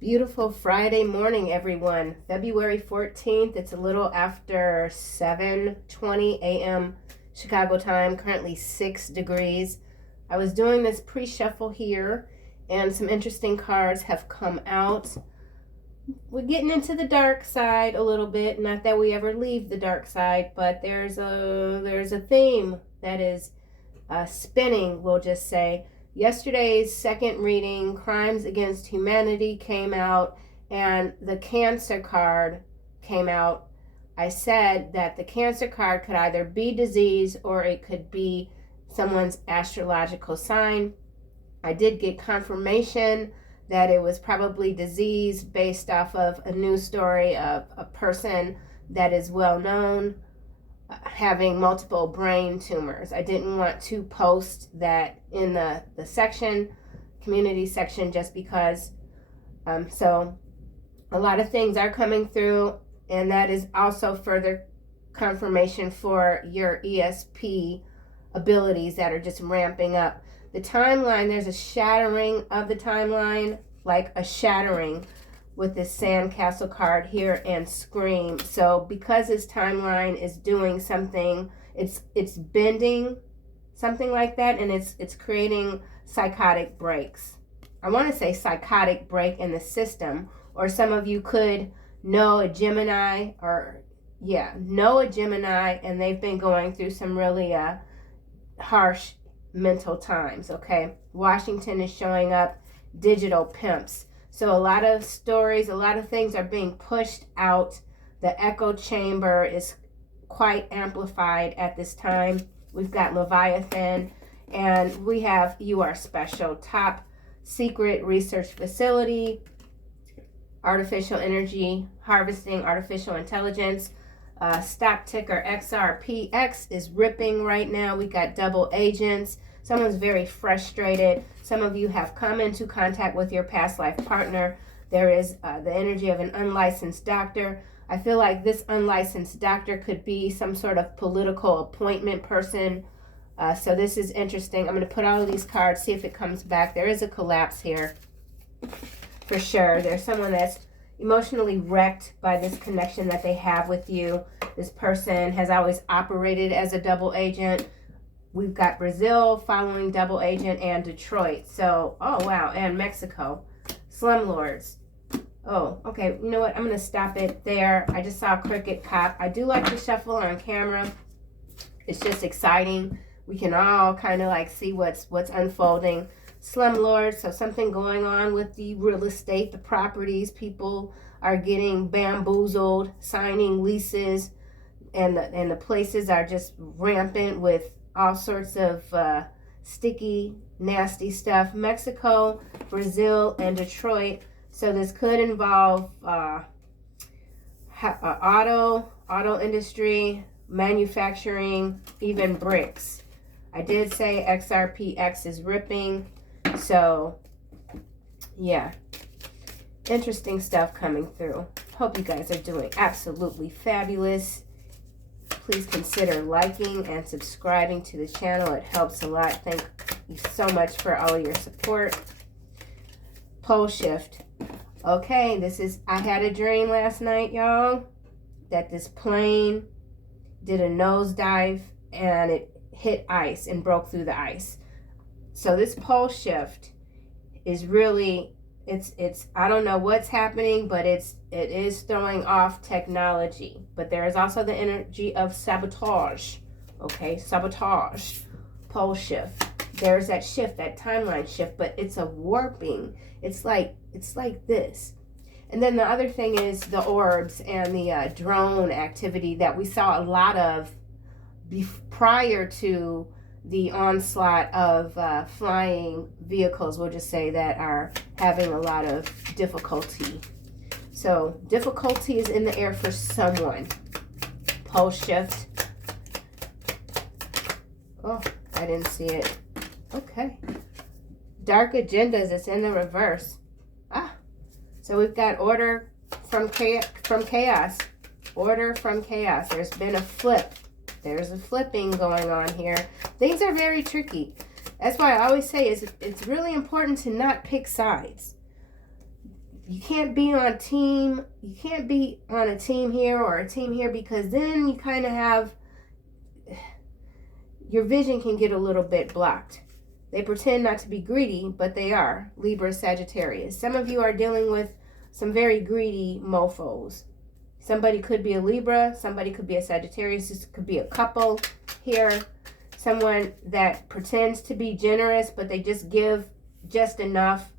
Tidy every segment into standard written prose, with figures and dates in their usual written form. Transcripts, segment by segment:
Beautiful Friday morning, everyone. February 14th. It's a little after 7:20 a.m. Chicago time, currently 6 degrees. I was doing this pre-shuffle here, and some interesting cards have come out. We're getting into the dark side a little bit. Not that we ever leave the dark side, but there's a theme that is spinning, we'll just say. Yesterday's second reading, Crimes Against Humanity, came out, and the Cancer card came out. I said that the Cancer card could either be disease or it could be someone's astrological sign. I did get confirmation that it was probably disease based off of a news story of a person that is well known having multiple brain tumors. I didn't want to post that in the section, community section, just because. So a lot of things are coming through, and that is also further confirmation for your ESP abilities that are just ramping up. The timeline, there's a shattering of the timeline, like a shattering with this sandcastle card here and scream. So because this timeline is doing something, it's bending, something like that, and it's creating psychotic breaks. I want to say psychotic break in the system, or some of you could know a Gemini, and they've been going through some really harsh mental times. Okay, Washington is showing up, digital pimps. So a lot of stories, a lot of things are being pushed out. The echo chamber is quite amplified at this time. We've got Leviathan, and we have You Are Special, top secret research facility, artificial energy, harvesting artificial intelligence. Stock ticker XRPX is ripping right now. We got double agents. Someone's very frustrated. Some of you have come into contact with your past life partner. There is the energy of an unlicensed doctor. I feel like this unlicensed doctor could be some sort of political appointment person. So this is interesting. I'm going to put all of these cards, see if it comes back. There is a collapse here for sure. There's someone that's emotionally wrecked by this connection that they have with you. This person has always operated as a double agent. We've got Brazil following double agent, and Detroit. So, oh wow, and Mexico. Slumlords. Oh, okay, you know what? I'm going to stop it there. I just saw a cricket cop. I do like to shuffle on camera. It's just exciting. We can all kind of like see what's unfolding. Slumlords, so something going on with the real estate, the properties. People are getting bamboozled, signing leases, and the places are just rampant with all sorts of sticky, nasty stuff. Mexico, Brazil, and Detroit. So this could involve auto industry, manufacturing, even bricks. I did say XRPX is ripping. So, yeah. Interesting stuff coming through. Hope you guys are doing absolutely fabulous. Please consider liking and subscribing to the channel. It helps a lot. Thank you so much for all your support. Pole shift. Okay, I had a dream last night, y'all, that this plane did a nosedive and it hit ice and broke through the ice. So this pole shift is really, it's I don't know what's happening, but it is throwing off technology. But there is also the energy of sabotage. Okay, sabotage, pole shift. There's that shift, that timeline shift, but it's a warping. It's like this. And then the other thing is the orbs and the drone activity that we saw a lot of prior to the onslaught of flying vehicles, we'll just say, that are having a lot of difficulty. So difficulty is in the air for someone. Pole shift. Oh, I didn't see it. Okay. Dark agendas, it's in the reverse. So we've got order from chaos. Order from chaos. There's been a flip. There's a flipping going on here. Things are very tricky. That's why I always say it's really important to not pick sides. you can't be on team. You can't be on a team here or a team here, because then you kind of have, your vision can get a little bit blocked. They pretend not to be greedy, but they are. Libra, Sagittarius. Some of you are dealing with some very greedy mofos. Somebody could be a Libra. Somebody could be a Sagittarius. This could be a couple here. Someone that pretends to be generous, but they just give just enough.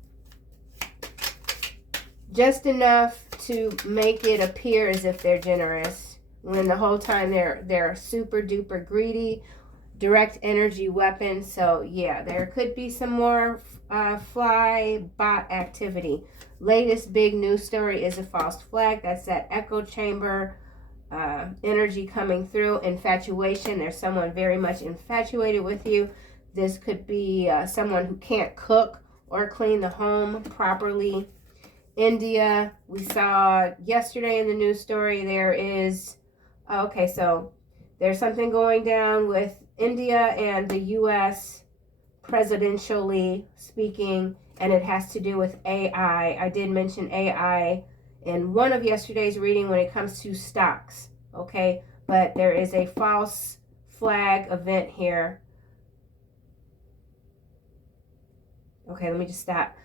Just enough to make it appear as if they're generous, when the whole time they're super duper greedy. Direct energy weapon. So yeah, there could be some more fly bot activity. Latest big news story is a false flag. That's that echo chamber energy coming through. Infatuation. There's someone very much infatuated with you. This could be someone who can't cook or clean the home properly. India, we saw yesterday in the news story, there is, okay, so there's something going down with India and the U.S. presidentially speaking, and it has to do with AI. I did mention AI in one of yesterday's reading when it comes to stocks, okay? But there is a false flag event here. Okay, let me just stop.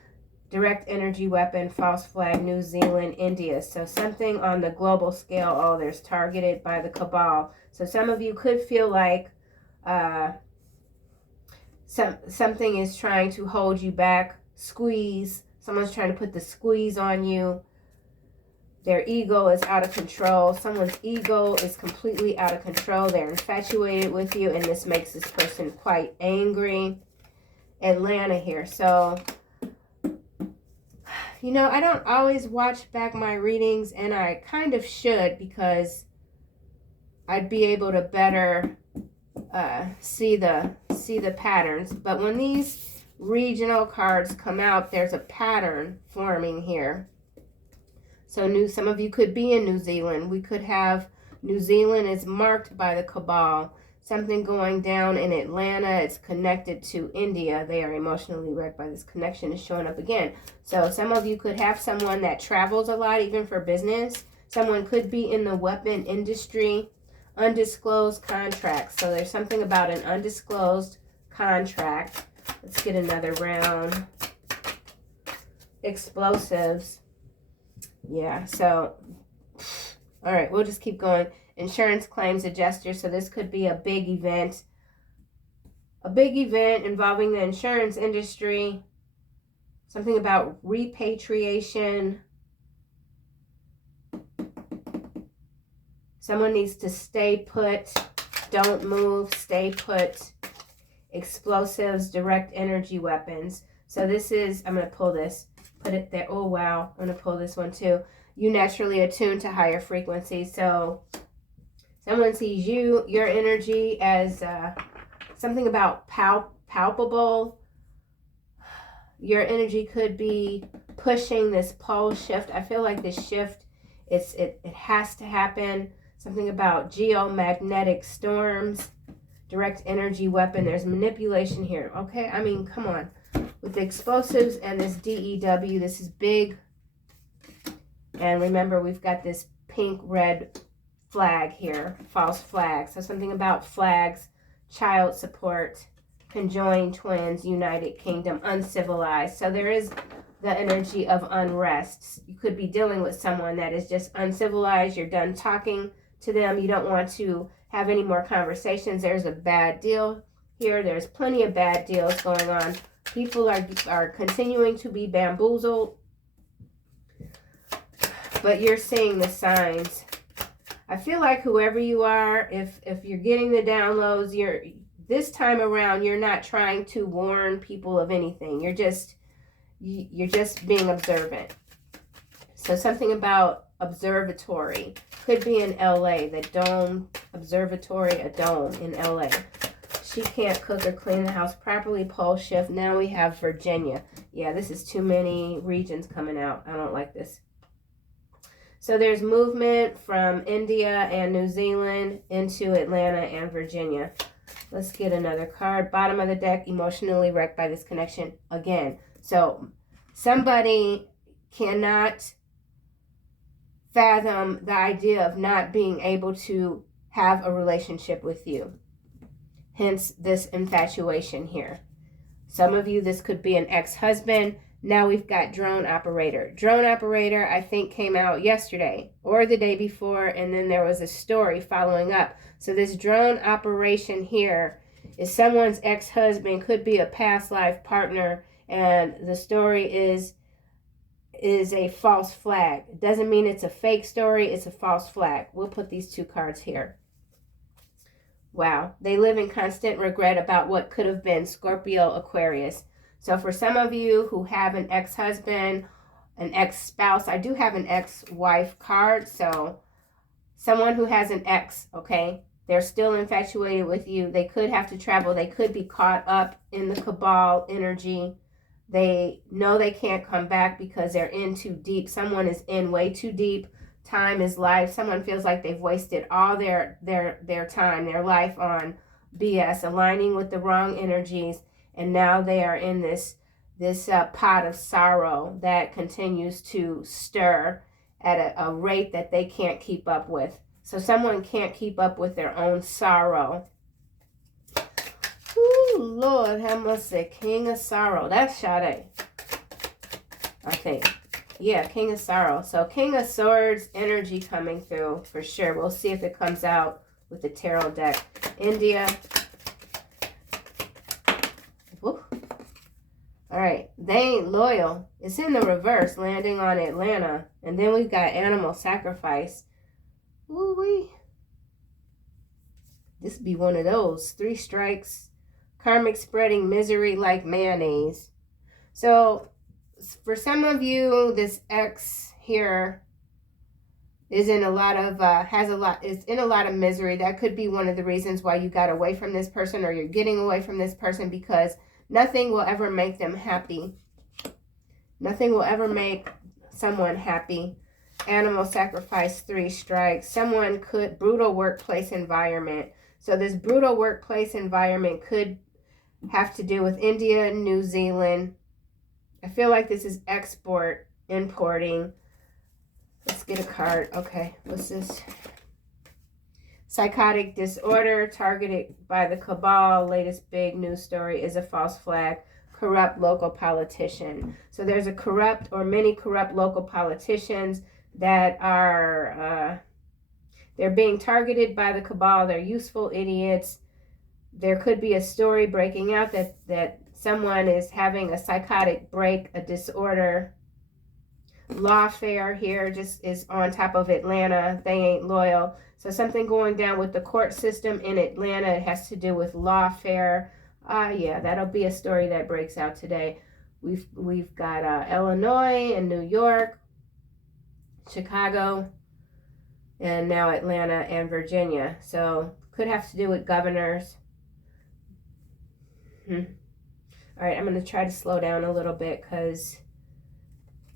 Direct energy weapon, false flag, New Zealand, India. So something on the global scale, oh, there's targeted by the cabal. So some of you could feel like something is trying to hold you back, squeeze. Someone's trying to put the squeeze on you. Their ego is out of control. Someone's ego is completely out of control. They're infatuated with you, and this makes this person quite angry. Atlanta here. So, you know, I don't always watch back my readings, and I kind of should, because I'd be able to better see the patterns. But when these regional cards come out, there's a pattern forming here. So some of you could be in New Zealand. We could have New Zealand is marked by the cabal. Something going down in Atlanta. It's connected to India. They are emotionally wrecked by this connection. Is showing up again. So some of you could have someone that travels a lot, even for business. Someone could be in the weapon industry. Undisclosed contracts. So there's something about an undisclosed contract. Let's get another round. Explosives. Yeah, so, all right, we'll just keep going. Insurance claims adjuster. So this could be a big event. A big event involving the insurance industry. Something about repatriation. Someone needs to stay put. Don't move. Stay put. Explosives, direct energy weapons. So this is, I'm going to pull this. Put it there. Oh, wow. I'm going to pull this one too. You naturally attune to higher frequencies. So someone sees your energy as something about palpable. Your energy could be pushing this pole shift. I feel like this shift, it has to happen. Something about geomagnetic storms, direct energy weapon. There's manipulation here. Okay, I mean, come on. With the explosives and this DEW, this is big. And remember, we've got this pink-red flag here, false flag. So something about flags, child support, conjoined twins, United Kingdom, uncivilized. So there is the energy of unrest. You could be dealing with someone that is just uncivilized. You're done talking to them. You don't want to have any more conversations. There's a bad deal here. There's plenty of bad deals going on. People are continuing to be bamboozled. But you're seeing the signs. I feel like whoever you are, if you're getting the downloads, this time around, you're not trying to warn people of anything. You're just being observant. So something about observatory. Could be in LA, the Dome Observatory, a dome in LA. She can't cook or clean the house properly, pole shift. Now we have Virginia. Yeah, this is too many regions coming out. I don't like this. So there's movement from India and New Zealand into Atlanta and Virginia. Let's get another card. Bottom of the deck, emotionally wrecked by this connection again. So somebody cannot fathom the idea of not being able to have a relationship with you. Hence this infatuation here. Some of you, this could be an ex-husband. Now we've got drone operator. Drone operator, I think, came out yesterday or the day before, and then there was a story following up. So this drone operation here is someone's ex-husband, could be a past life partner, and the story is a false flag. It doesn't mean it's a fake story, it's a false flag. We'll put these two cards here. Wow, they live in constant regret about what could have been. Scorpio, Aquarius. So for some of you who have an ex-husband, an ex-spouse, I do have an ex-wife card. So someone who has an ex, okay, they're still infatuated with you. They could have to travel. They could be caught up in the cabal energy. They know they can't come back because they're in too deep. Someone is in way too deep. Time is life. Someone feels like they've wasted all their time, their life on BS, aligning with the wrong energies, and now they are in this pot of sorrow that continues to stir at a rate that they can't keep up with. So someone can't keep up with their own sorrow. Ooh, Lord, have mercy. King of Sorrow. That's Shady, I think. Yeah, King of Sorrow. So King of Swords energy coming through for sure. We'll see if it comes out with the tarot deck. India. Woo. All right. They ain't loyal. It's in the reverse, landing on Atlanta. And then we've got animal sacrifice. Ooh-wee. This be one of those. 3 strikes. Karmic spreading misery like mayonnaise. So for some of you, this ex here is in a lot of is in a lot of misery. That could be one of the reasons why you got away from this person, or you're getting away from this person, because nothing will ever make them happy. Nothing will ever make someone happy. Animal sacrifice, 3 strikes. Someone could brutal workplace environment. So this brutal workplace environment could have to do with India and New Zealand. I feel like this is export, importing. Let's get a card. Okay, what's this? Psychotic disorder, targeted by the cabal. Latest big news story is a false flag. Corrupt local politician. So there's a corrupt or many corrupt local politicians that are, they're being targeted by the cabal. They're useful idiots. There could be a story breaking out that someone is having a psychotic break, a disorder. Lawfare here just is on top of Atlanta. They ain't loyal. So something going down with the court system in Atlanta. It has to do with lawfare. Yeah, that'll be a story that breaks out today. We've got Illinois and New York, Chicago, and now Atlanta and Virginia. So could have to do with governors. All right, I'm going to try to slow down a little bit because,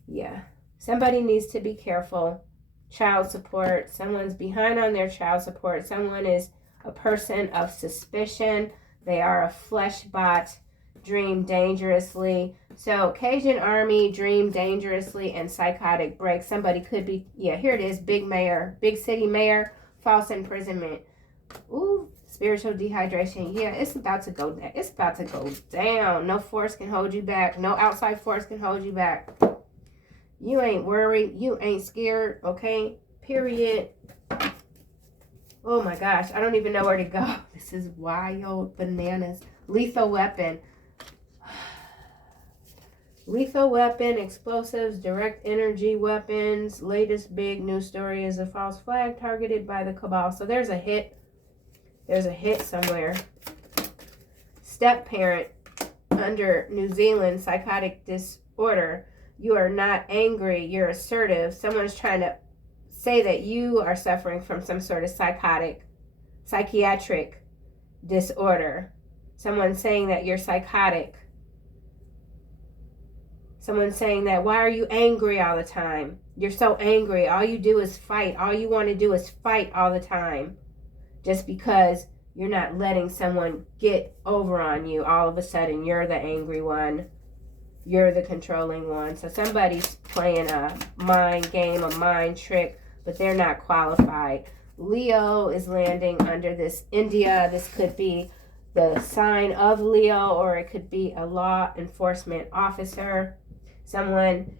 yeah, somebody needs to be careful. Child support. Someone's behind on their child support. Someone is a person of suspicion. They are a flesh bot. Dream dangerously. So Cajun Army, dream dangerously, and psychotic break. Somebody could be, yeah, here it is. Big mayor, big city mayor, false imprisonment. Ooh, spiritual dehydration. Yeah, it's about to go down. It's about to go down. No force can hold you back. No outside force can hold you back. You ain't worried. You ain't scared. Okay? Period. Oh my gosh. I don't even know where to go. This is wild bananas. Lethal weapon. Lethal weapon, explosives, direct energy weapons. Latest big news story is a false flag targeted by the cabal. So there's a hit. There's a hit somewhere. Step parent under New Zealand, psychotic disorder. You are not angry. You're assertive. Someone's trying to say that you are suffering from some sort of psychiatric disorder. Someone's saying that you're psychotic. Someone's saying that, why are you angry all the time? You're so angry. All you do is fight. All you want to do is fight all the time. Just because you're not letting someone get over on you, all of a sudden you're the angry one. you're the controlling one. So somebody's playing a mind game, a mind trick, but they're not qualified. Leo is landing under this India. This could be the sign of Leo, or it could be a law enforcement officer. Someone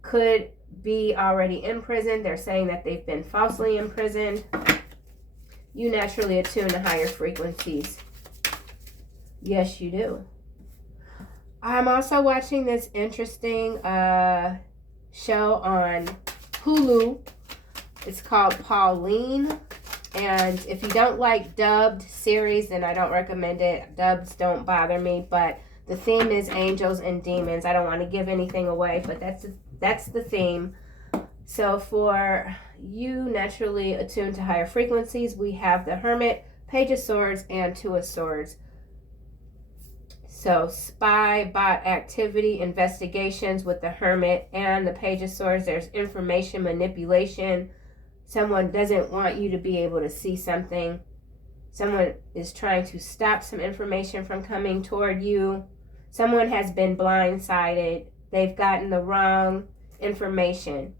could be already in prison. They're saying that they've been falsely imprisoned. You naturally attune to higher frequencies. Yes, you do. I'm also watching this interesting show on Hulu. It's called Pauline. And if you don't like dubbed series, then I don't recommend it. Dubs don't bother me, but the theme is angels and demons. I don't want to give anything away, but that's the theme. So for you naturally attuned to higher frequencies, we have the Hermit, Page of Swords, and Two of Swords. So spy, bot activity, investigations with the Hermit and the Page of Swords. There's information manipulation. Someone doesn't want you to be able to see something. Someone is trying to stop some information from coming toward you. Someone has been blindsided. They've gotten the wrong information.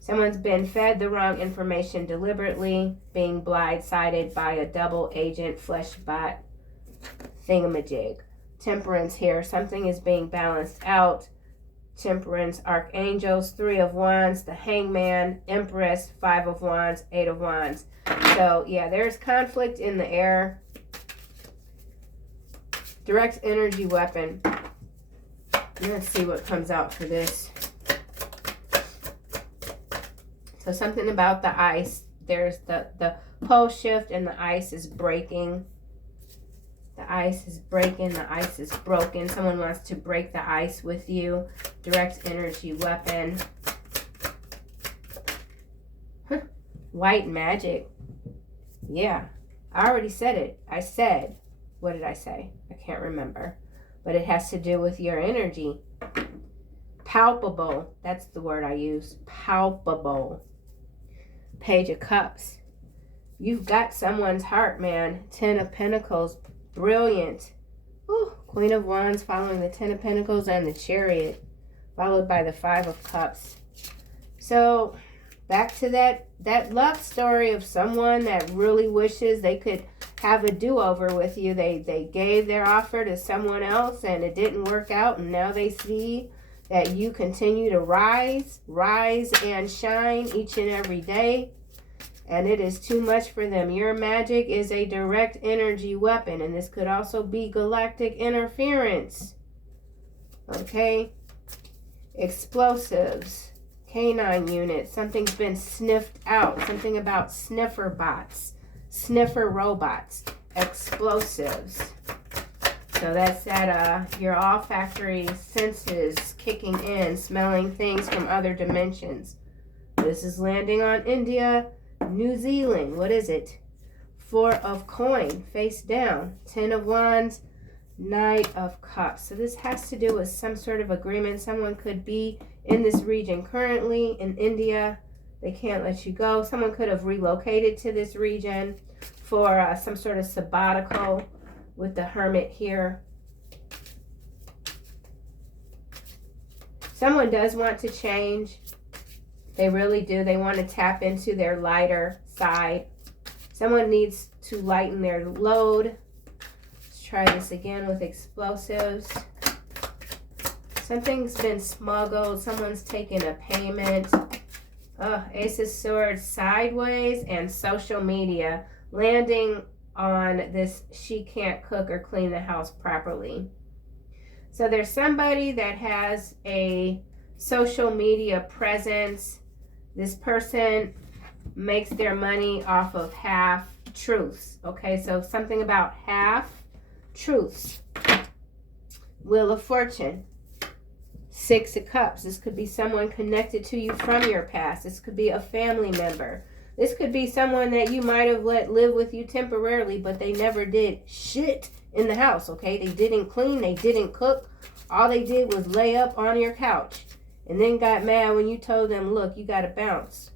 Someone's been fed the wrong information deliberately, being blindsided by a double agent flesh bot thingamajig. Temperance here. Something is being balanced out. Temperance, Archangels, Three of Wands, the Hangman, Empress, Five of Wands, Eight of Wands. So, yeah, there's conflict in the air. Direct energy weapon. Let's see what comes out for this. So, something about the ice. There's the pole shift and the ice is breaking. The ice is breaking. The ice is broken. Someone wants to break the ice with you. Direct energy weapon. White magic. Yeah. I already said it. I said, what did I say? I can't remember. But it has to do with your energy. Palpable. That's the word I use. Palpable. Page of Cups. You've got someone's heart, man. Ten of Pentacles. Brilliant. Ooh, Queen of Wands following the Ten of Pentacles and the Chariot, followed by the Five of Cups. So back to that love story of someone that really wishes they could have a do-over with you. They gave their offer to someone else and it didn't work out, and now they see that you continue to rise and shine each and every day. And it is too much for them. Your magic is a direct energy weapon. And this could also be galactic interference. Okay. Explosives. Canine unit. Something's been sniffed out. Something about sniffer bots. Sniffer robots. Explosives. So that's that your olfactory senses kicking in. Smelling things from other dimensions. This is landing on India. New Zealand, what is it? Four of Coin, face down. Ten of Wands, Knight of Cups. So this has to do with some sort of agreement. Someone could be in this region currently in India. They can't let you go. Someone could have relocated to this region for some sort of sabbatical with the Hermit here. Someone does want to change. They really do. They want to tap into their lighter side. Someone needs to lighten their load. Let's try this again with explosives. Something's been smuggled. Someone's taken a payment. Ace of Swords sideways and social media. Landing on this, she can't cook or clean the house properly. So there's somebody that has a social media presence. This person makes their money off of half truths. Okay, so something about half truths. Wheel of Fortune. Six of Cups. This could be someone connected to you from your past. This could be a family member. This could be someone that you might have let live with you temporarily, but they never did shit in the house, okay? They didn't clean. They didn't cook. All they did was lay up on your couch. And then got mad when you told them, look, you got to bounce.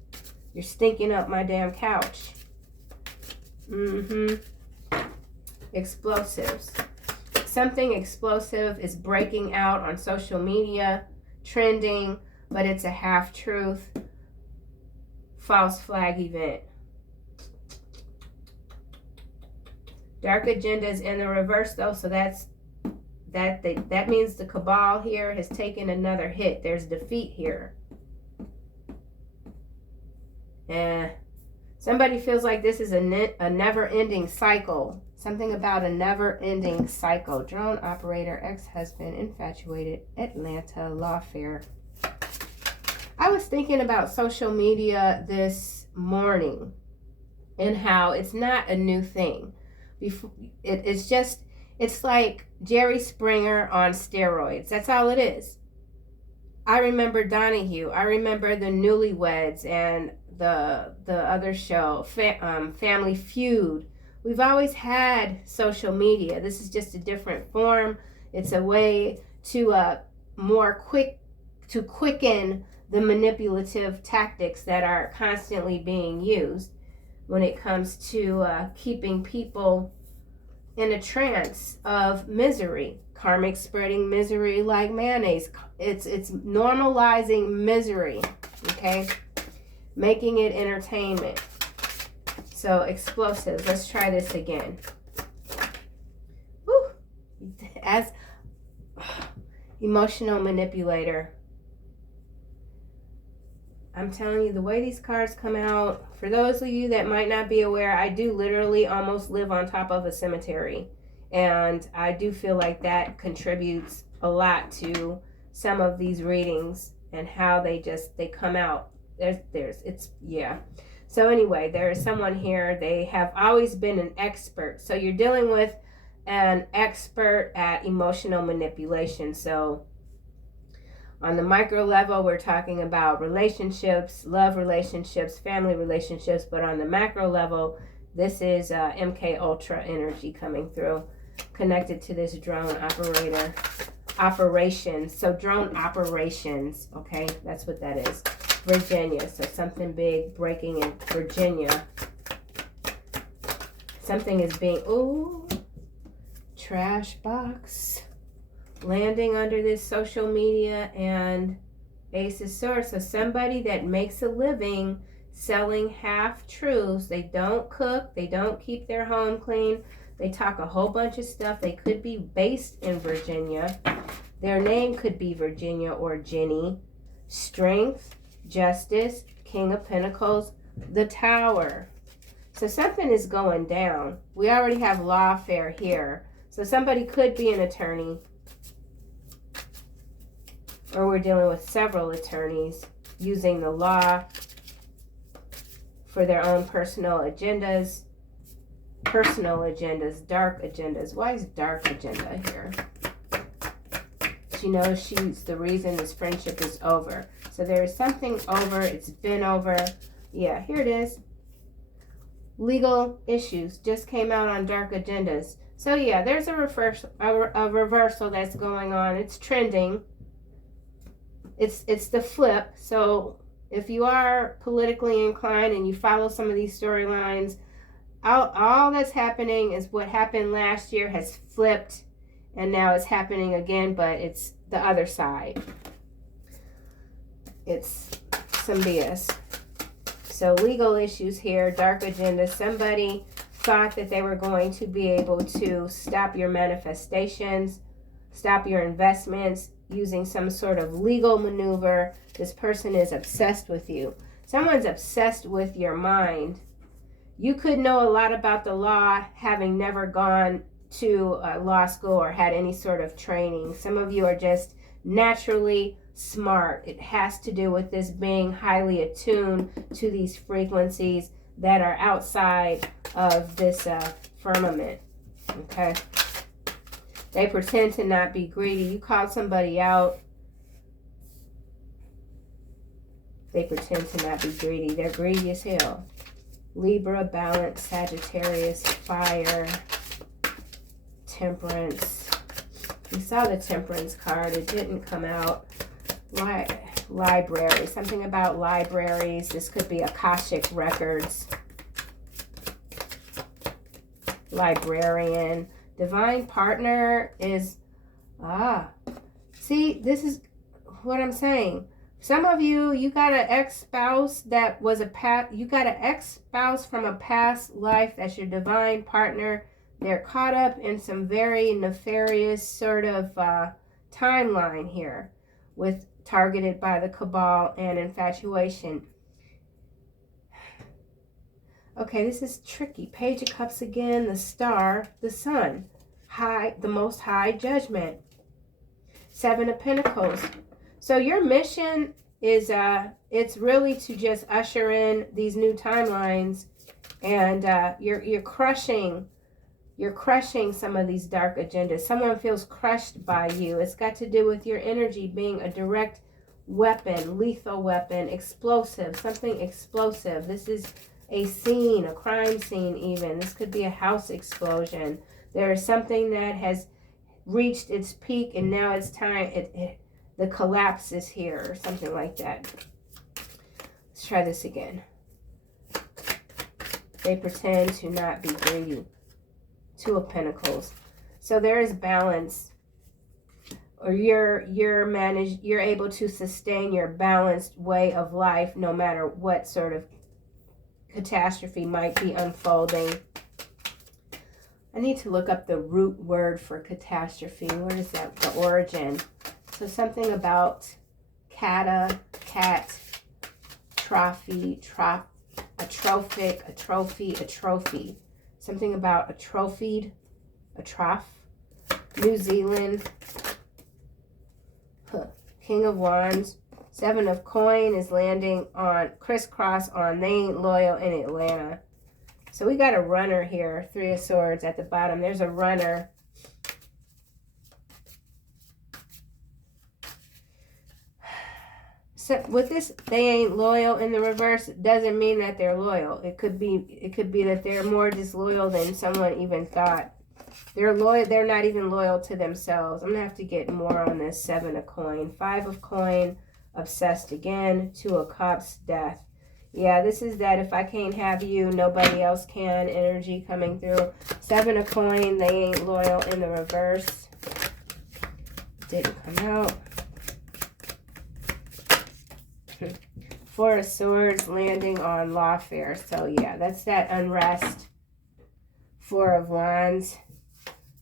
You're stinking up my damn couch. Explosives. something explosive is breaking out on social media, trending, but it's a half-truth, false flag event. Dark agenda is in the reverse though, so that means the cabal here has taken another hit. There's defeat here. And somebody feels like this is a never-ending cycle. Something about a never-ending cycle. Drone operator, ex-husband, infatuated, Atlanta, lawfare. I was thinking about social media this morning and how it's not a new thing. It's like Jerry Springer on steroids. That's all it is. I remember Donahue. I remember the Newlyweds and the other show, Family Feud. We've always had social media. This is just a different form. It's a way to quicken the manipulative tactics that are constantly being used when it comes to keeping people in a trance of misery. Karmic spreading misery like mayonnaise. It's normalizing misery, okay? Making it entertainment. So explosives. Let's try this again. Woo! As emotional manipulator. I'm telling you, the way these cards come out, for those of you that might not be aware, I do literally almost live on top of a cemetery. And I do feel like that contributes a lot to some of these readings and how they come out. Yeah. So anyway, there is someone here. They have always been an expert. So you're dealing with an expert at emotional manipulation. So on the micro level, we're talking about relationships, love relationships, family relationships. But on the macro level, this is MK Ultra energy coming through, connected to this drone operator. Operations. So drone operations, okay? That's what that is. Virginia. So something big breaking in Virginia. Something is being, ooh, trash box. Landing under this social media and Ace of Swords. So somebody that makes a living selling half-truths. They don't cook. They don't keep their home clean. They talk a whole bunch of stuff. They could be based in Virginia. Their name could be Virginia or Jenny. Strength, justice, King of Pentacles, the Tower. So something is going down. We already have lawfare here. So somebody could be an attorney. Or we're dealing with several attorneys using the law for their own personal agendas. Personal agendas, dark agendas. Why is dark agenda here? She knows she's the reason this friendship is over. So there is something over. It's been over. Yeah, here it is. Legal issues just came out on dark agendas. So yeah, there's a reversal that's going on. It's trending. It's the flip. So if you are politically inclined and you follow some of these storylines, all that's happening is what happened last year has flipped, and now it's happening again, but it's the other side. It's some BS. So legal issues here, dark agenda. Somebody thought that they were going to be able to stop your manifestations, stop your investments using some sort of legal maneuver. This person is obsessed with you. Someone's obsessed with your mind. You could know a lot about the law having never gone to law school or had any sort of training. Some of you are just naturally smart. It has to do with this being highly attuned to these frequencies that are outside of this firmament. Okay? They pretend to not be greedy. You called somebody out. They pretend to not be greedy. They're greedy as hell. Libra, balance, Sagittarius, fire, temperance. We saw the temperance card. It didn't come out. Library. Something about libraries. This could be Akashic records. Librarian. Divine partner is, see, this is what I'm saying. Some of you, you got an ex-spouse that was you got an ex-spouse from a past life that's your divine partner. They're caught up in some very nefarious sort of timeline here with targeted by the cabal and infatuation. Okay, this is tricky. Page of Cups again, the Star, the Sun, the Most High Judgment, Seven of Pentacles. So your mission is it's really to just usher in these new timelines, and you're crushing some of these dark agendas. Someone feels crushed by you. It's got to do with your energy being a direct weapon, lethal weapon, explosive, something explosive. This is a scene, a crime scene even. This could be a house explosion. There is something that has reached its peak and now it's time, the collapse is here or something like that. Let's try this again. They pretend to not be greedy. Two of Pentacles. So there is balance, or you're able to sustain your balanced way of life no matter what sort of catastrophe might be unfolding. I need to look up the root word for catastrophe. What is that? The origin. So something about cat, trophy, a trophy. Something about a trophied, a trough. New Zealand. King of Wands. Seven of Coin is landing on crisscross on They Ain't Loyal in Atlanta. So we got a runner here. Three of Swords at the bottom. There's a runner. So with this, they ain't loyal in the reverse, doesn't mean that they're loyal. It could be that they're more disloyal than someone even thought. They're loyal. They're not even loyal to themselves. I'm gonna have to get more on this. Seven of Coin, Five of Coin, obsessed again. Two of Cups, death. Yeah, this is that if I can't have you, nobody else can. Energy coming through. Seven of Coin, they ain't loyal in the reverse. Didn't come out. Four of Swords landing on lawfare. So yeah, that's that unrest. Four of Wands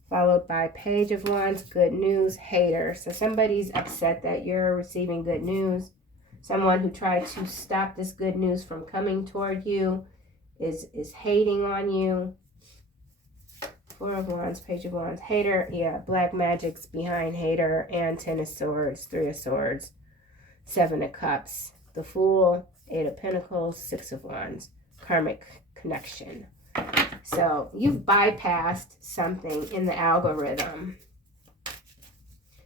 followed by Page of Wands. Good news, hater. So somebody's upset that you're receiving good news. Someone who tried to stop this good news from coming toward you is hating on you. Four of Wands, Page of Wands, hater. Yeah, black magic's behind hater. And Ten of Swords, Three of Swords, Seven of Cups, the Fool, Eight of Pentacles, Six of Wands, karmic connection. So you've bypassed something in the algorithm.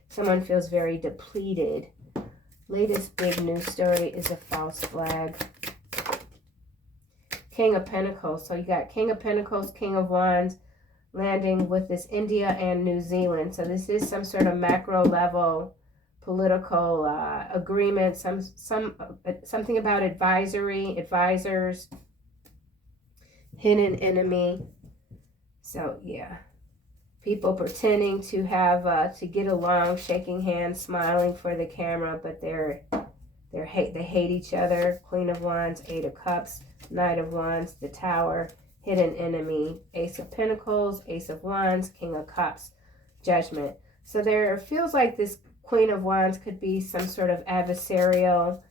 Someone feels very depleted. Latest big news story is a false flag. King of Pentacles. So you got King of Pentacles, King of Wands landing with this India and New Zealand. So this is some sort of macro level political agreement, something about advisors, hidden enemy. So yeah, people pretending to have to get along, shaking hands, smiling for the camera, but they hate each other. Queen of Wands, Eight of Cups, Knight of Wands, the Tower, hidden enemy, Ace of Pentacles, Ace of Wands, King of Cups, Judgment. So there feels like this Queen of Wands could be some sort of adversarial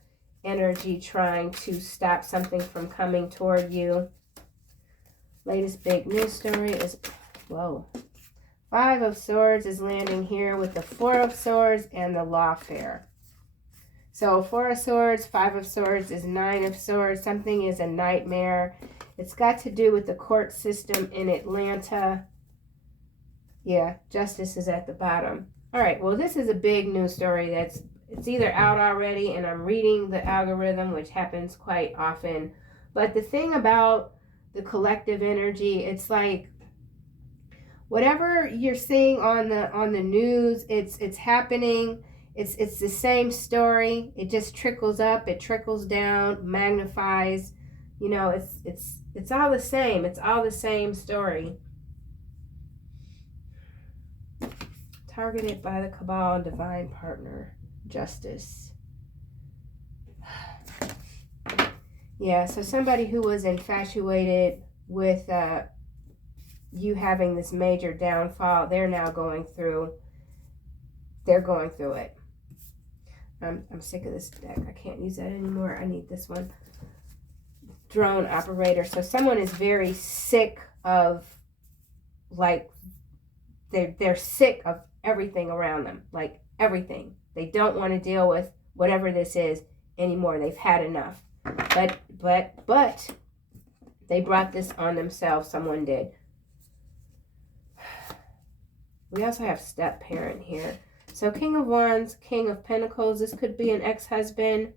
energy trying to stop something from coming toward you. Latest big news story is, whoa, Five of Swords is landing here with the Four of Swords and the lawfare. So Four of Swords, Five of Swords is Nine of Swords. Something is a nightmare. It's got to do with the court system in Atlanta. Yeah, justice is at the bottom. All right, well, this is a big news story it's either out already and I'm reading the algorithm, which happens quite often. But the thing about the collective energy, it's like whatever you're seeing on the news, it's happening. It's the same story. It just trickles up, it trickles down, magnifies. You know, it's all the same. It's all the same story. targeted by the cabal, divine partner, justice. Yeah, so somebody who was infatuated with you having this major downfall, they're now going through it. I'm sick of this deck. I can't use that anymore. I need this one. Drone operator. So someone is very sick of, like, they're sick of everything around them, like everything. They don't want to deal with whatever this is anymore. They've had enough. But they brought this on themselves. Someone did. We also have step parent here. So King of Wands, King of Pentacles. This could be an ex-husband.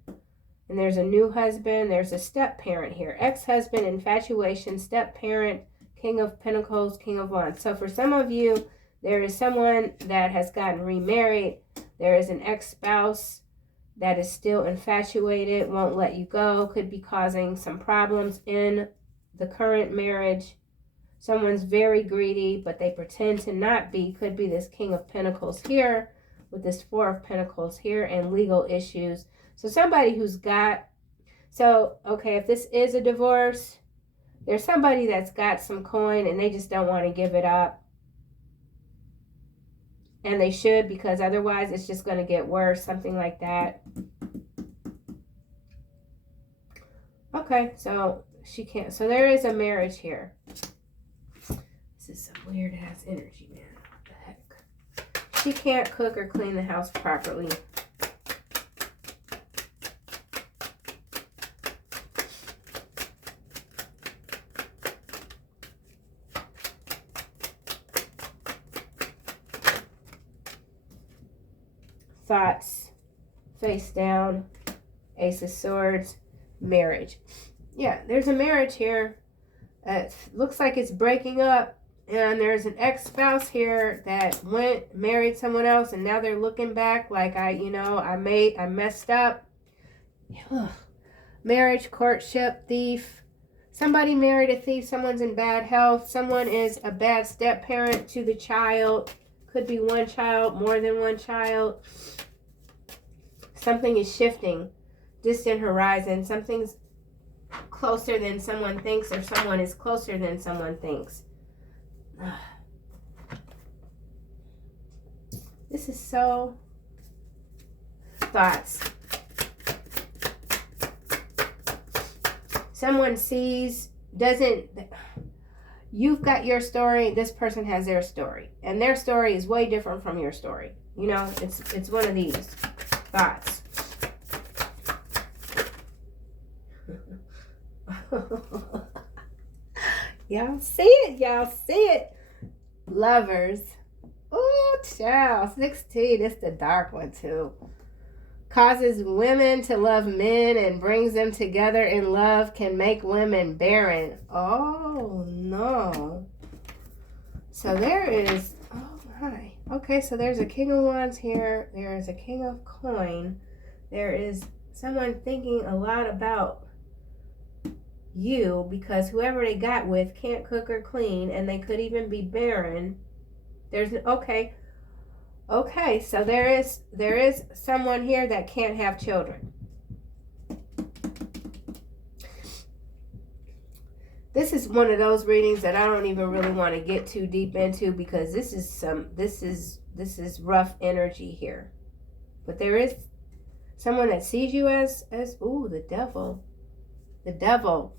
And there's a new husband. There's a step parent here. Ex-husband, infatuation, step parent, King of Pentacles, King of Wands. So for some of you, there is someone that has gotten remarried. There is an ex-spouse that is still infatuated, won't let you go, could be causing some problems in the current marriage. Someone's very greedy, but they pretend to not be. Could be this King of Pentacles here with this Four of Pentacles here and legal issues. So somebody who's got, okay, if this is a divorce, there's somebody that's got some coin and they just don't want to give it up. And they should, because otherwise it's just going to get worse, something like that. Okay, so she can't. So there is a marriage here. This is some weird ass energy, man. What the heck? She can't cook or clean the house properly. Thoughts, face down, Ace of Swords, marriage. Yeah, there's a marriage here. It looks like it's breaking up, and there's an ex-spouse here that married someone else, and now they're looking back like I messed up. Ugh. Marriage, courtship, thief. Somebody married a thief. Someone's in bad health. Someone is a bad step parent to the child. Could be one child, more than one child. Something is shifting. Distant horizon. Something's closer than someone thinks, or someone is closer than someone thinks. This is so... Thoughts. Someone sees, you've got your story, this person has their story. And their story is way different from your story. You know, it's one of these. Thoughts. Y'all see it. Y'all see it. Lovers. Oh, child. 16. It's the dark one, too. Causes women to love men and brings them together in love, can make women barren. Oh, no. So there is... Oh, my. Okay, so there's a King of Wands here. There is a King of Coin. There is someone thinking a lot about you, because whoever they got with can't cook or clean, and they could even be barren. There's... Okay, so there is someone here that can't have children. This is one of those readings that I don't even really want to get too deep into, because this is rough energy here. But there is someone that sees you as ooh, the devil. The devil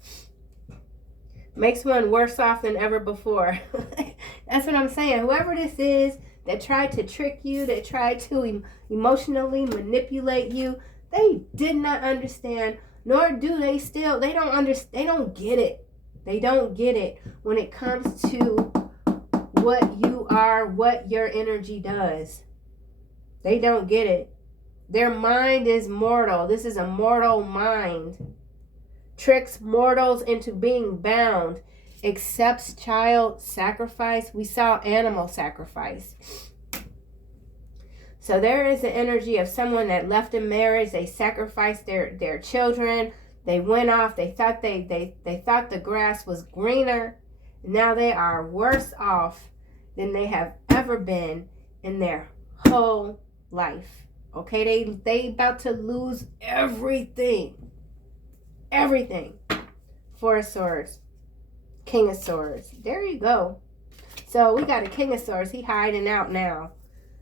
makes one worse off than ever before. That's what I'm saying. Whoever this is that tried to trick you, that tried to emotionally manipulate you, they did not understand, nor do they still. They don't understand. They don't get it. They don't get it when it comes to what you are, what your energy does. They don't get it. Their mind is mortal. This is a mortal mind. Tricks mortals into being bound. Accepts child sacrifice. We saw animal sacrifice. So there is the energy of someone that left a marriage. They sacrificed their children. They went off. They thought they thought the grass was greener. Now they are worse off than they have ever been. in their whole life. Okay, they about to lose everything. Everything. Four of Swords. King of Swords. There you go. So we got a King of Swords. He hiding out now.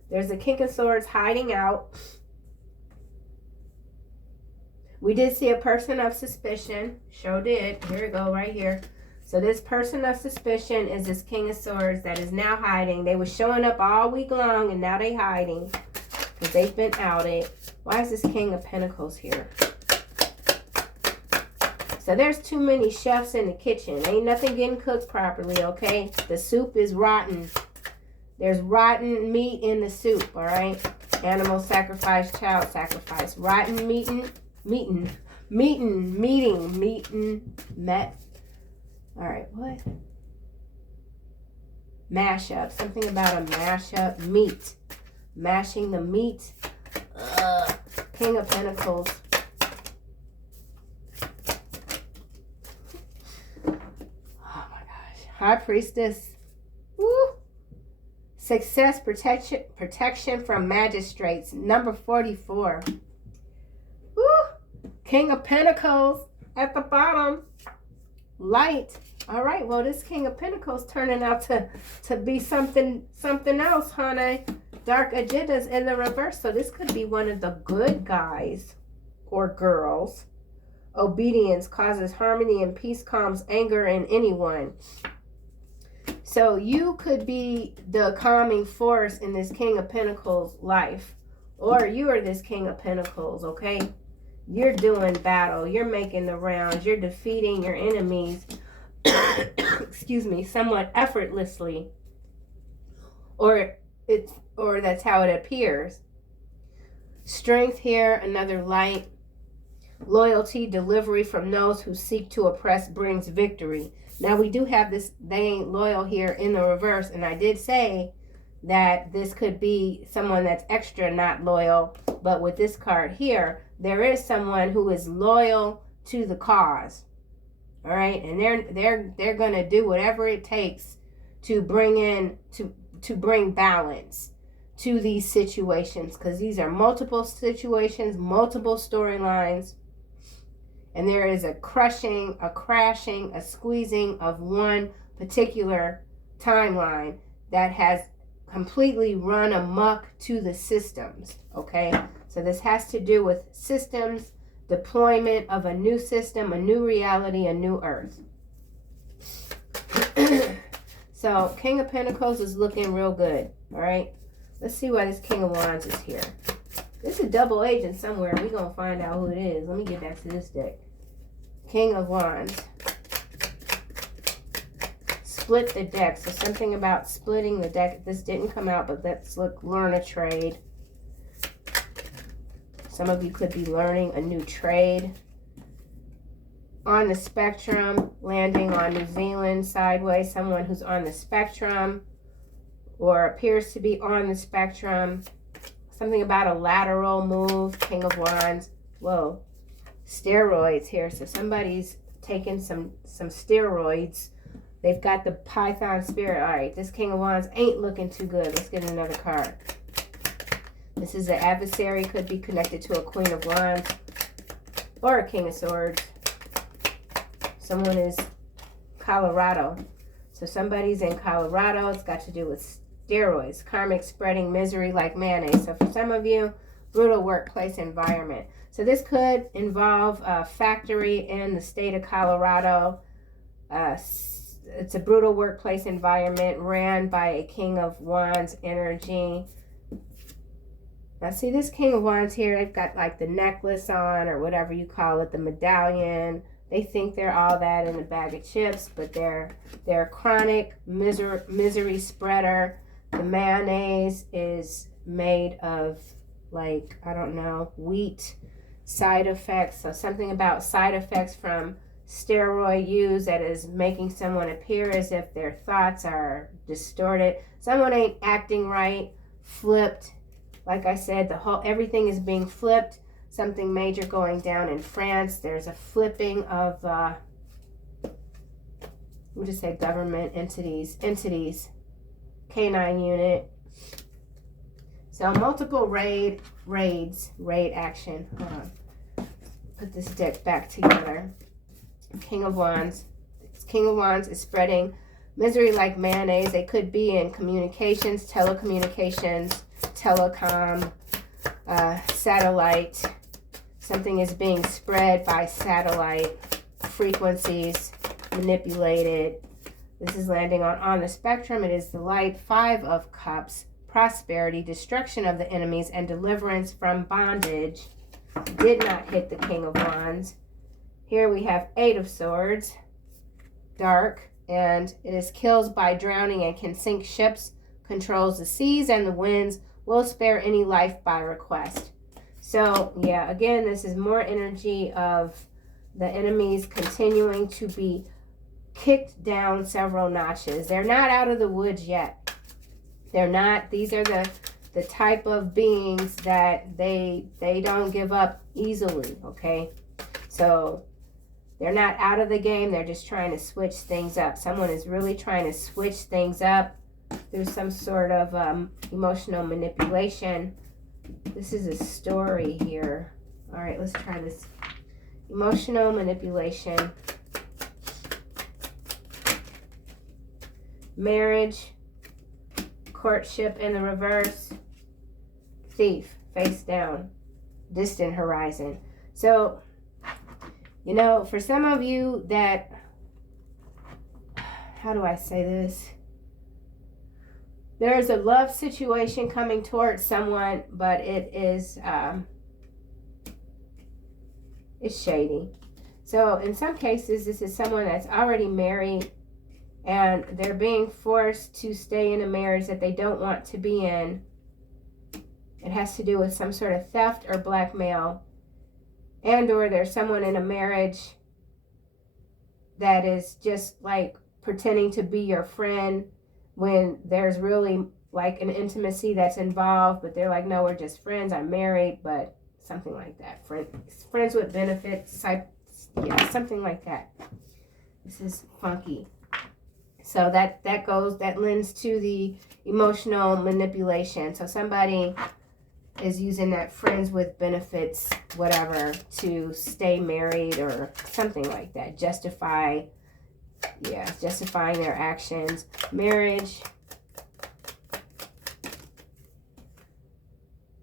There's a King of Swords hiding out. We did see a person of suspicion. Sure did. Here we go, right here. So this person of suspicion is this King of Swords that is now hiding. They were showing up all week long, and now they hiding because they've been outed. Why is this King of Pentacles here? So there's too many chefs in the kitchen. Ain't nothing getting cooked properly, okay? The soup is rotten. There's rotten meat in the soup, all right? Animal sacrifice, child sacrifice. Rotten meeting, met. All right, what? Mashup. Something about a mashup. Meat. Mashing the meat. King of Pentacles. Oh my gosh. High Priestess. Woo. Success, protection from magistrates. Number 44. Woo. King of Pentacles at the bottom. Light. All right, well, this King of Pentacles turning out to be something else, honey. Dark agendas in the reverse. So this could be one of the good guys or girls. Obedience causes harmony and peace, calms anger in anyone. So you could be the calming force in this King of Pentacles life. Or you are this King of Pentacles, okay? You're doing battle. You're making the rounds. You're defeating your enemies, excuse me, somewhat effortlessly. Or that's how it appears. Strength here, another light. Loyalty, delivery from those who seek to oppress brings victory. Now we do have this, they ain't loyal here in the reverse. And I did say that this could be someone that's extra not loyal. But with this card here, there is someone who is loyal to the cause. All right. And they're going to do whatever it takes to bring bring balance to these situations, because these are multiple situations, multiple storylines, and there is a crushing, a crashing, a squeezing of one particular timeline that has completely run amok to the systems. Okay, so this has to do with systems, deployment of a new system, a new reality, a new earth. So King of Pentacles is looking real good. All right, let's see why this King of Wands is here. This is a double agent somewhere. We're going to find out who it is. Let me get back to this deck. King of Wands. Split the deck. So something about splitting the deck. This didn't come out, but let's learn a trade. Some of you could be learning a new trade. On the spectrum, landing on New Zealand sideways. Someone who's on the spectrum or appears to be on the spectrum. Something about a lateral move. King of Wands. Whoa. Steroids here. So somebody's taking some steroids. They've got the Python spirit. All right, this King of Wands ain't looking too good. Let's get another card. This is an adversary. Could be connected to a Queen of Wands or a King of Swords. Someone is Colorado. So somebody's in Colorado. It's got to do with steroids. Karmic spreading misery like mayonnaise. So for some of you, brutal workplace environment. So this could involve a factory in the state of Colorado. It's a brutal workplace environment ran by a King of Wands energy. Now see this King of Wands here, they've got like the necklace on or whatever you call it, the medallion. They think they're all that in a bag of chips, but they're a chronic misery spreader. The mayonnaise is made of, like, I don't know, wheat. Side effects. So something about side effects from steroid use that is making someone appear as if their thoughts are distorted. Someone ain't acting right. Flipped. Like I said, everything is being flipped. Something major going down in France. There's a flipping of we'll just say government entities. Canine unit. So multiple raid action. Hold on. Put this deck back together. King of Wands. King of Wands is spreading misery like mayonnaise. It could be in communications, telecommunications, telecom, satellite. Something is being spread by satellite frequencies, manipulated. This is landing on the spectrum. It is the light. 5 of Cups. Prosperity, destruction of the enemies, and deliverance from bondage. Did not hit the King of Wands. Here we have 8 of Swords. Dark. And it is kills by drowning and can sink ships. Controls the seas and the winds. Will spare any life by request. So, yeah, again, this is more energy of the enemies continuing to be kicked down several notches. They're not out of the woods yet. They're not. These are the type of beings that they don't give up easily, okay? So they're not out of the game. They're just trying to switch things up. Someone is really trying to switch things up through some sort of emotional manipulation. This is a story here. All right, let's try this. Emotional manipulation. Marriage. Courtship in the reverse. Thief, face down. Distant horizon. So, you know, for some of you that, how do I say this? There's a love situation coming towards someone, but it is, it's shady. So in some cases, this is someone that's already married and they're being forced to stay in a marriage that they don't want to be in. It has to do with some sort of theft or blackmail. And or there's someone in a marriage that is just like pretending to be your friend when there's really like an intimacy that's involved, but they're like, no, we're just friends. I'm married, but something like that. Friends with benefits, yeah, something like that. This is funky. So that lends to the emotional manipulation. So somebody is using that friends with benefits, whatever, to stay married or something like that. Justifying their actions. Marriage.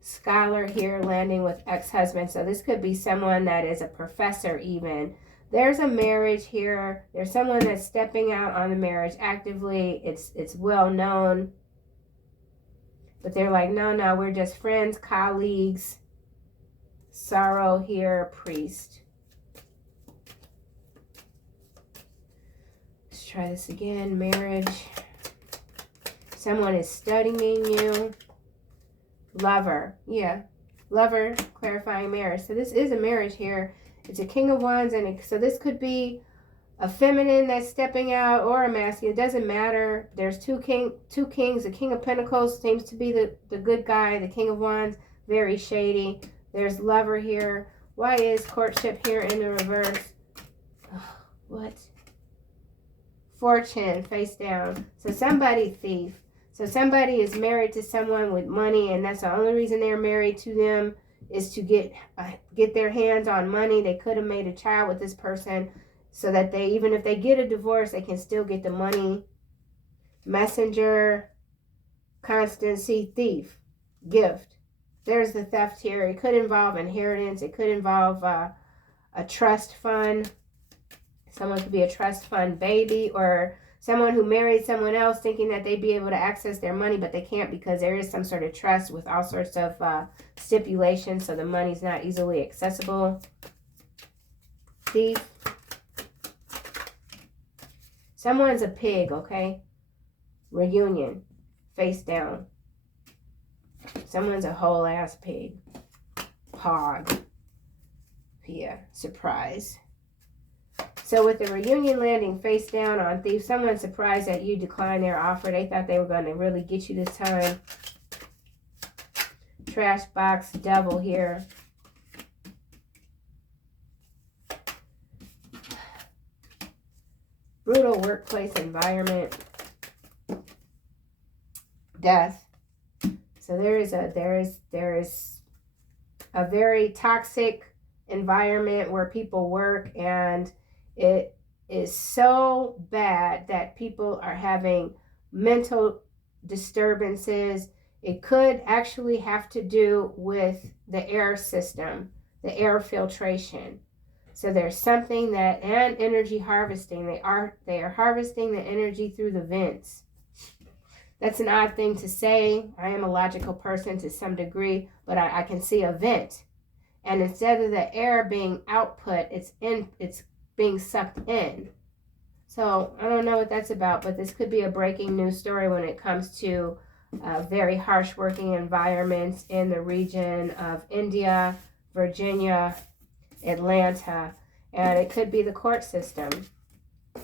Scholar here landing with ex-husband. So this could be someone that is a professor even. There's a marriage here. There's someone that's stepping out on the marriage actively. It's well known. But they're like, no, we're just friends, colleagues. Sorrow here, priest. Let's try this again. Marriage. Someone is studying you. Lover. Yeah. Lover, clarifying marriage. So this is a marriage here. It's a King of Wands, and so this could be a feminine that's stepping out or a masculine. It doesn't matter. There's two kings. The King of Pentacles seems to be the good guy. The King of Wands, very shady. There's lover here. Why is courtship here in the reverse? Oh, what? Fortune, face down. So somebody thief. So somebody is married to someone with money, and that's the only reason they're married to them is to get their hands on money. They could have made a child with this person so that they, even if they get a divorce, they can still get the money. Messenger, constancy, thief, gift. There's the theft here. It could involve inheritance. It could involve a trust fund. Someone could be a trust fund baby, or someone who married someone else thinking that they'd be able to access their money, but they can't because there is some sort of trust with all sorts of stipulations, so the money's not easily accessible. Thief. Someone's a pig, okay? Reunion. Face down. Someone's a whole ass pig. Hog. Yeah, surprise. So with the reunion landing face down on thief, someone's surprised that you declined their offer. They thought they were going to really get you this time. Trash box, devil here. Brutal workplace environment. Death. So there is a very toxic environment where people work, and it is so bad that people are having mental disturbances. It could actually have to do with the air system, the air filtration. So there's something that, and energy harvesting. They are harvesting the energy through the vents. That's an odd thing to say. I am a logical person to some degree, but I can see a vent. And instead of the air being output, it's being sucked in. So I don't know what that's about, but this could be a breaking news story when it comes to very harsh working environments in the region of India, Virginia, Atlanta, and it could be the court system.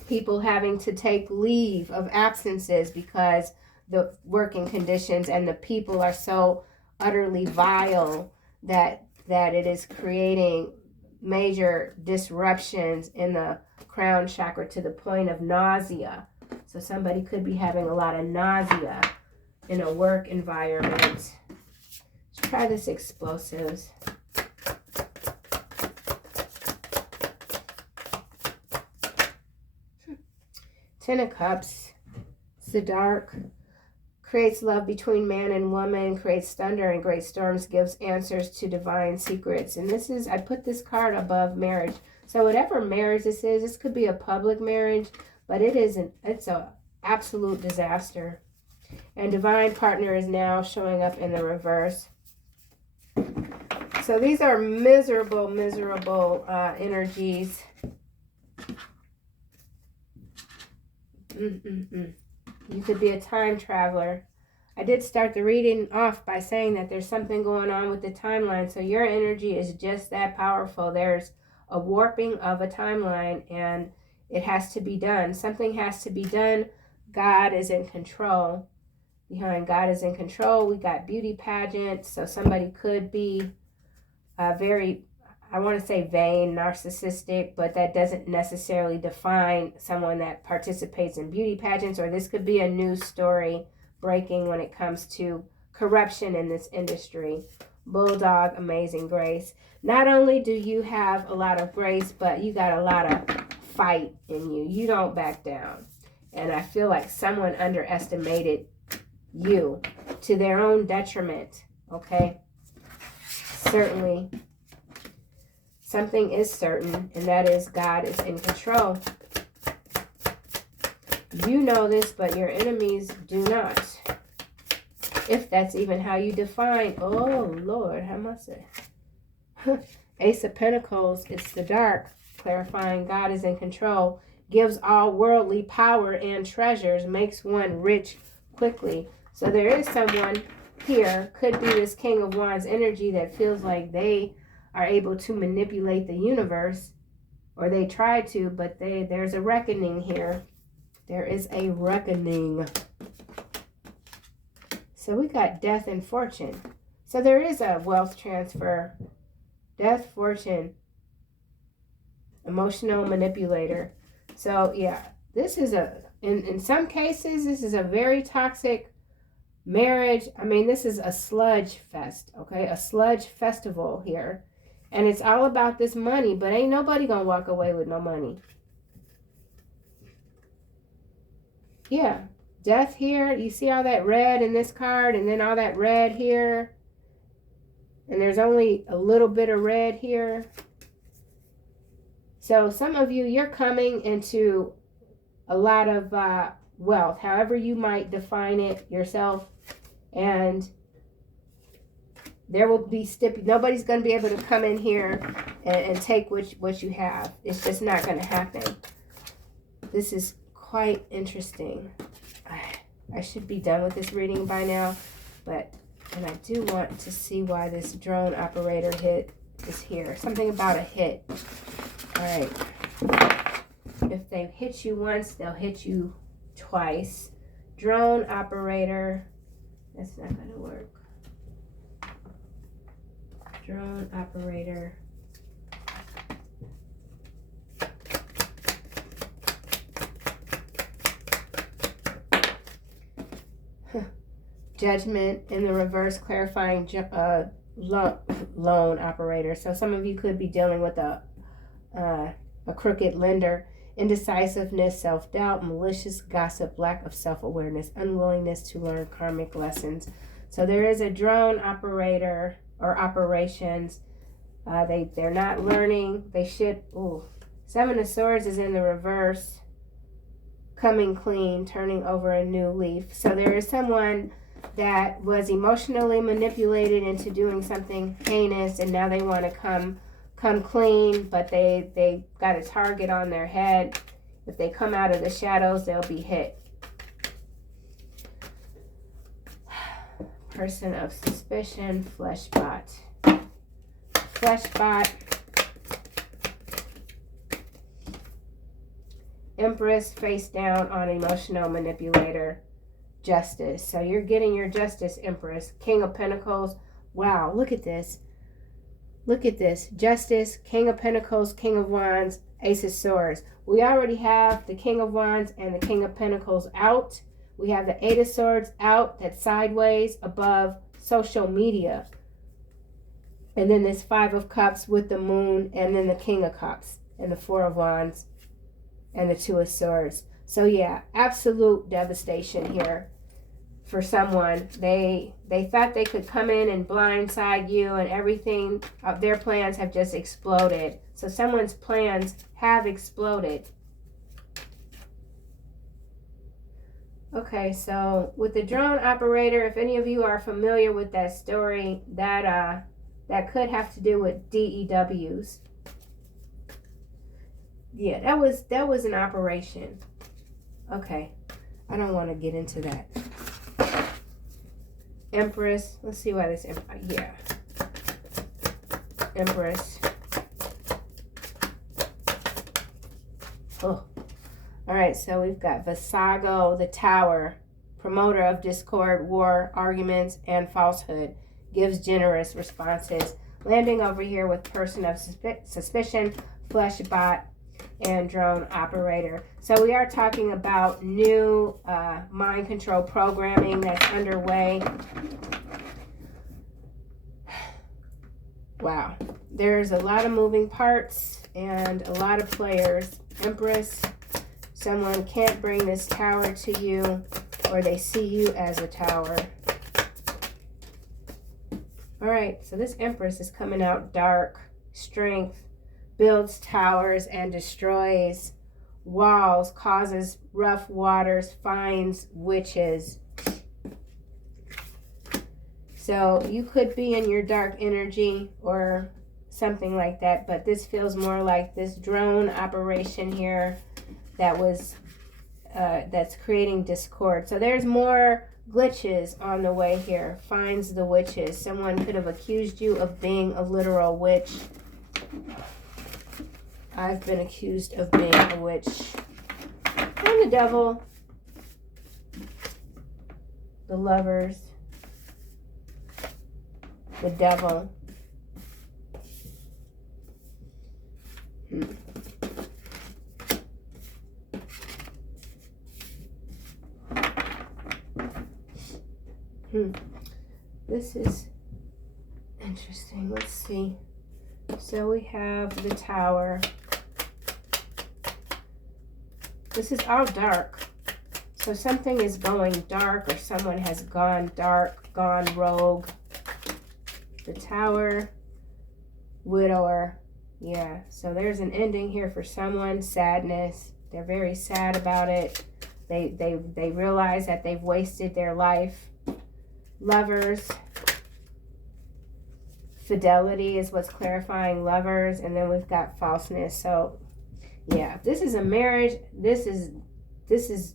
People having to take leave of absences because the working conditions and the people are so utterly vile that it is creating major disruptions in the crown chakra to the point of nausea. So somebody could be having a lot of nausea in a work environment. Let's try this explosives. Ten of Cups. It's the dark. Creates love between man and woman, creates thunder and great storms, gives answers to divine secrets. And this is, I put this card above marriage. So whatever marriage this is, this could be a public marriage, but it's a absolute disaster. And divine partner is now showing up in the reverse. So these are miserable energies. You could be a time traveler. I did start the reading off by saying that there's something going on with the timeline. So your energy is just that powerful. There's a warping of a timeline, and it has to be done. Something has to be done. God is in control. Behind God is in control, we got beauty pageants. So somebody could be very, I want to say vain, narcissistic, but that doesn't necessarily define someone that participates in beauty pageants. Or this could be a news story breaking when it comes to corruption in this industry. Bulldog, amazing grace. Not only do you have a lot of grace, but you got a lot of fight in you. You don't back down. And I feel like someone underestimated you to their own detriment, okay? Certainly. Something is certain, and that is God is in control. You know this, but your enemies do not. If that's even how you define. Oh, Lord, how much it? Ace of Pentacles, it's the dark, clarifying God is in control, gives all worldly power and treasures, makes one rich quickly. So there is someone here, could be this King of Wands energy that feels like they are able to manipulate the universe, or they try to, but there's a reckoning here. There is a reckoning. So we got death and fortune. So there is a wealth transfer. Death, fortune, emotional manipulator. So yeah, this is in some cases, this is a very toxic marriage. I mean, this is a sludge fest, okay? A sludge festival here. And it's all about this money, but ain't nobody gonna walk away with no money. Yeah, death here. You see all that red in this card, and then all that red here. And there's only a little bit of red here. So some of you, you're coming into a lot of wealth, however you might define it yourself. And there will be nobody's going to be able to come in here and take what you have. It's just not going to happen. This is quite interesting. I should be done with this reading by now, and I do want to see why this drone operator hit is here. Something about a hit. All right. If they hit you once, they'll hit you twice. Drone operator. That's not going to work. Drone operator. Judgment in the reverse, clarifying loan operator. So some of you could be dealing with a crooked lender. Indecisiveness, self-doubt, malicious gossip, lack of self-awareness, unwillingness to learn karmic lessons. So there is a drone operator or operations. They're not learning. They should. Ooh, Seven of Swords is in the reverse. Coming clean, turning over a new leaf. So there is someone that was emotionally manipulated into doing something heinous, and now they want to come clean, but they got a target on their head. If they come out of the shadows, they'll be hit. Person of suspicion, fleshbot. Fleshbot. Empress, face down on emotional manipulator. Justice. So you're getting your justice, Empress. King of Pentacles. Wow, look at this. Look at this. Justice, King of Pentacles, King of Wands, Ace of Swords. We already have the King of Wands and the King of Pentacles out. We have the Eight of Swords out. That's sideways above social media. And then this Five of Cups with the Moon, and then the King of Cups and the Four of Wands and the Two of Swords. So yeah, absolute devastation here for someone. They thought they could come in and blindside you, and everything of their plans have just exploded. So someone's plans have exploded. Okay, so with the drone operator, if any of you are familiar with that story, that could have to do with DEWs. Yeah, that was an operation. Okay, I don't want to get into that. Empress, let's see why this, yeah. Empress. Oh, all right, so we've got Visago, the Tower, promoter of discord, war, arguments, and falsehood, gives generous responses. Landing over here with person of suspicion, fleshbot, and drone operator. So we are talking about new mind control programming that's underway. Wow, there's a lot of moving parts and a lot of players. Empress, someone can't bring this tower to you, or they see you as a tower. All right, so this Empress is coming out dark, strength, builds towers and destroys walls, causes rough waters, finds witches. So you could be in your dark energy or something like that, but this feels more like this drone operation here that was that's creating discord. So there's more glitches on the way here. Finds the witches. Someone could have accused you of being a literal witch. I've been accused of being a witch. And the Devil. The Lovers. The Devil. This is interesting. Let's see. So we have the Tower. This is all dark. So something is going dark, or someone has gone dark, gone rogue. The Tower, Widower. Yeah, so there's an ending here for someone. Sadness. They're very sad about it. They realize that they've wasted their life. Lovers. Fidelity is what's clarifying Lovers. And then we've got falseness. So yeah, if this is a marriage, this is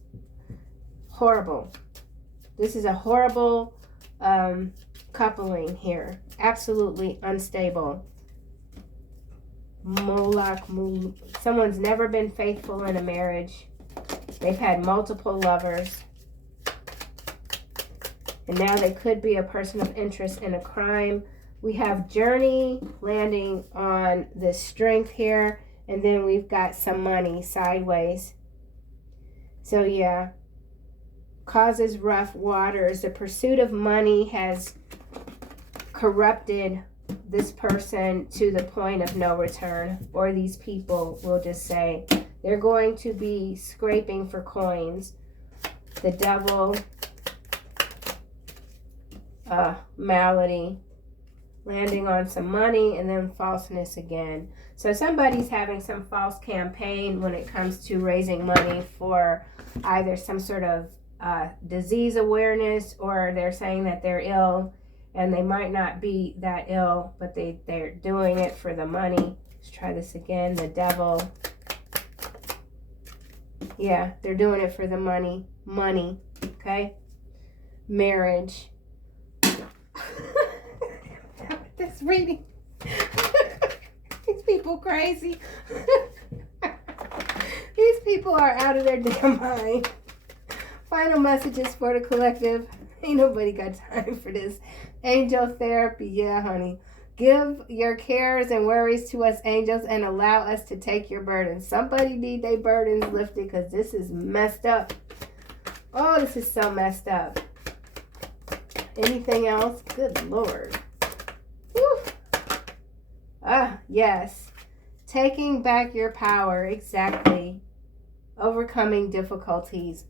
horrible. This is a horrible coupling here. Absolutely unstable. Moloch, someone's never been faithful in a marriage. They've had multiple lovers. And now they could be a person of interest in a crime. We have Journey landing on the Strength here. And then we've got some money sideways. So yeah, causes rough waters. The pursuit of money has corrupted this person to the point of no return. Or these people will just say they're going to be scraping for coins. The devil, malady, landing on some money, and then falseness again. So somebody's having some false campaign when it comes to raising money for either some sort of disease awareness, or they're saying that they're ill and they might not be that ill, but they're doing it for the money. Let's try this again. The devil. Yeah, they're doing it for the money. Money, okay? Marriage. This reading. These people crazy. These people are out of their damn mind. Final messages for the collective. Ain't nobody got time for this. Angel therapy. Yeah, honey. Give your cares and worries to us, angels, and allow us to take your burdens. Somebody need their burdens lifted, because this is messed up. Oh, this is so messed up. Anything else? Good Lord. Whew. Yes. Taking back your power. Exactly. Overcoming difficulties.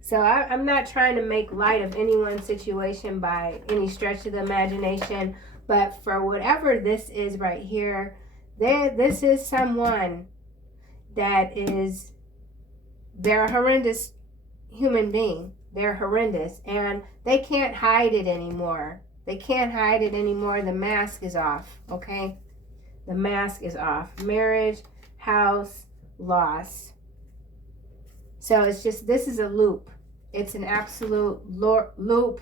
So I'm not trying to make light of anyone's situation by any stretch of the imagination, but for whatever this is right here, this is someone that is, they're a horrendous human being. They're horrendous, and they can't hide it anymore. They can't hide it anymore. The mask is off, okay? The mask is off. Marriage, house, loss. So it's just, this is a loop. It's an absolute loop.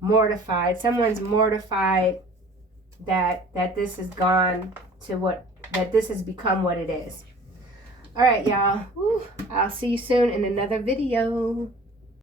Mortified. Someone's mortified that this has gone to that this has become what it is. All right, y'all. I'll see you soon in another video.